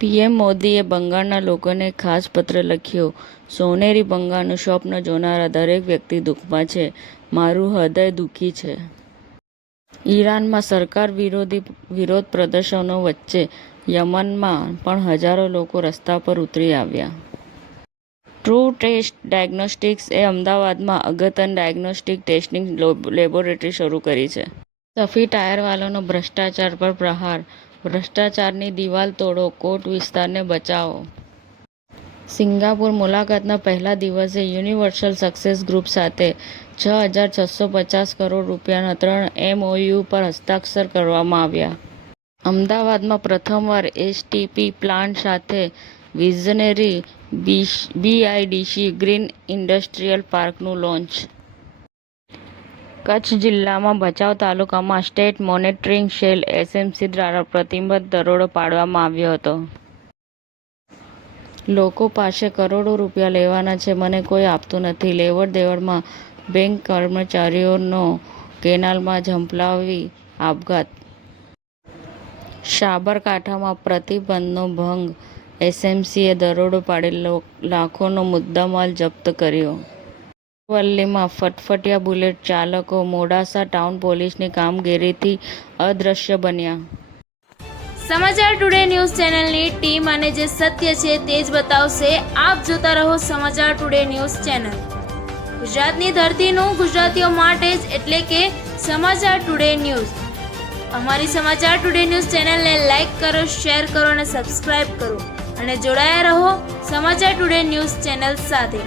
PM મોદીએ બંગાળના લોકોને ખાસ પત્ર લખ્યો. સોનેરી બંગાળનું સ્વપ્ન જોનારા દરેક વ્યક્તિ દુઃખમાં છે. મારું હૃદય દુઃખી છે. ઈરાનમાં સરકાર વિરોધ પ્રદર્શનો વચ્ચે યમનમાં પણ હજારો લોકો રસ્તા પર ઉતરી આવ્યા. ટ્રુ ટેસ્ટ ડાયગ્નોસ્ટિક્સ એ અમદાવાદમાં અદ્યતન ડાયગ્નોસ્ટિક ટેસ્ટિંગ લેબોરેટરી શરૂ કરી છે. સફી ટાયરવાલાનો ભ્રષ્ટાચાર પર પ્રહાર. ભ્રષ્ટાચારની દિવાલ તોડો, કોટ વિસ્તારને બચાવો. સિંગાપુર મુલાકાતના પહેલા દિવસે યુનિવર્સલ સક્સેસ ગ્રુપ સાથે 6,650 કરોડ રૂપિયાના 3 MOU પર હસ્તાક્ષર કરવામાં આવ્યા. અમદાવાદમાં પ્રથમવાર એસટીપી પ્લાન્ટ સાથે વિઝનરી બીઆઈડીસી ગ્રીન ઇન્ડસ્ટ્રીયલ પાર્કનું લોન્ચ. કચ્છ જિલ્લામાં ભચાઉ તાલુકામાં સ્ટેટ મોનેટરિંગ સેલ એસએમસી દ્વારા પ્રતિબંધિત દરોડો પાડવામાં આવ્યો હતો. લોકો પાસે કરોડો રૂપિયા લેવાના છે, મને કોઈ આપતું નથી. લેવડ દેવડમાં બેંક કર્મચારીઓનો કેનાલમાં ઝંપલાવી આપઘાત. સાબરકાંઠામાં પ્રતિબંધનો ભંગ. એસએમસીએ દરોડો પાડી લાખોનો મુદ્દામાલ જપ્ત કર્યો. અરવલ્લીમાં ફટફટિયા બુલેટ ચાલકો મોડાસા ટાઉન પોલીસની કામગીરીથી અદ્રશ્ય બન્યા. સમાચાર ટુડે ન્યૂઝ ચેનલની ટીમ અને જે સત્ય છે તે જ બતાવશે. આપ જોતા રહો સમાચાર ટુડે ન્યૂઝ ચેનલ. ગુજરાતની ધરતીનું ગુજરાતીઓ માટે જ, એટલે કે સમાચાર ટુડે ન્યૂઝ. અમારી સમાચાર ટુડે ન્યૂઝ ચેનલને લાઈક કરો, શેર કરો અને સબસ્ક્રાઇબ કરો અને જોડાયા રહો સમાચાર ટુડે ન્યૂઝ ચેનલ સાથે.